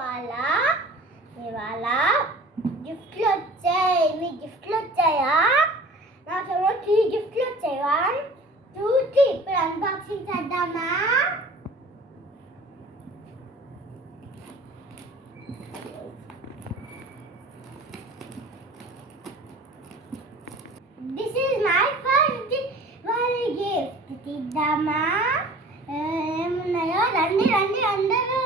ఇవాళ ఇవాళ గిఫ్ట్లు వచ్చాయి. మీ గిఫ్ట్లు వచ్చాయా? నాకేమో 3 గిఫ్ట్లు వచ్చాయి. 1 2 3. ఇప్పుడు అన్బాక్సింగ్ చేద్దామా? This is my first gift. తీద్దామా? ఏమున్నాయో రండి రండి అందరూ.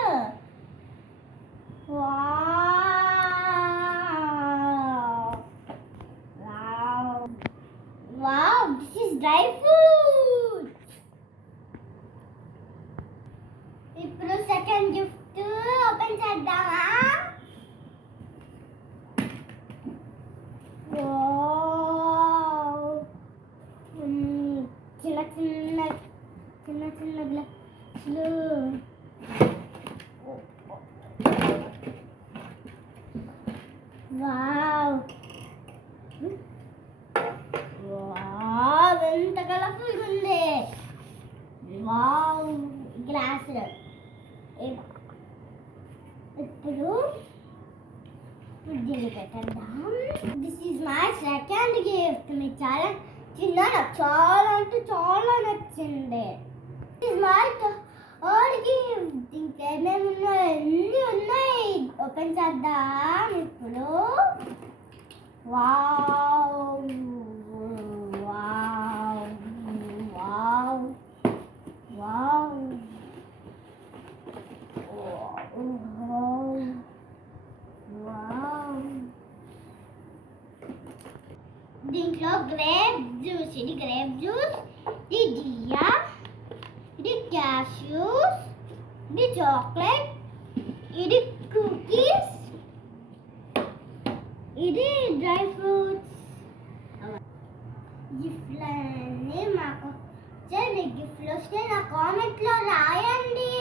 Wow, this is dry fruit. ఇప్పుడు సెకండ్ గిఫ్ట్ ఓపెన్ చేద్దామా? చిన్న చిన్న గ్లాసులు. వావ్ వావ్, ఎంత కలర్ఫుల్ ఉంది. వావ్, గ్లాసులు. ఇప్పుడు దీన్ని పెట్టేద్దాం. This is my second gift. మీకు చాలా చిన్న, నాకు చాలా అంటే చాలా నచ్చింది. This is my third gift. ఇంకేమేమి ఉన్నాయి? అన్నీ ఉన్నాయి. ఓపెన్ చేద్దాం ఇప్పుడు. Wow wow wow wow wow. దీంట్లో గ్రేప్ జ్యూస్. ఇది గ్రేప్ జ్యూస్, ఇది జియా, ఇది క్యాష్యూస్, ఇది చాక్లెట్, ఇది కుకీస్, ఇది డ్రై ఫ్రూట్స్. గిఫ్ట్లన్నీ మాకు వచ్చాయి. మీ గిఫ్ట్లు వస్తే నా కామెంట్లో రాయండి.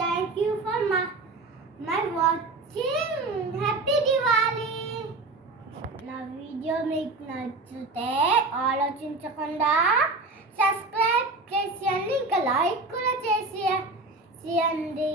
Thank you for my watching. Happy Diwali. నా వీడియో మీకు నచ్చితే ఆలోచించకుండా సబ్స్క్రైబ్ చేసేయండి, ఇంకా లైక్ కూడా చేసేయండి.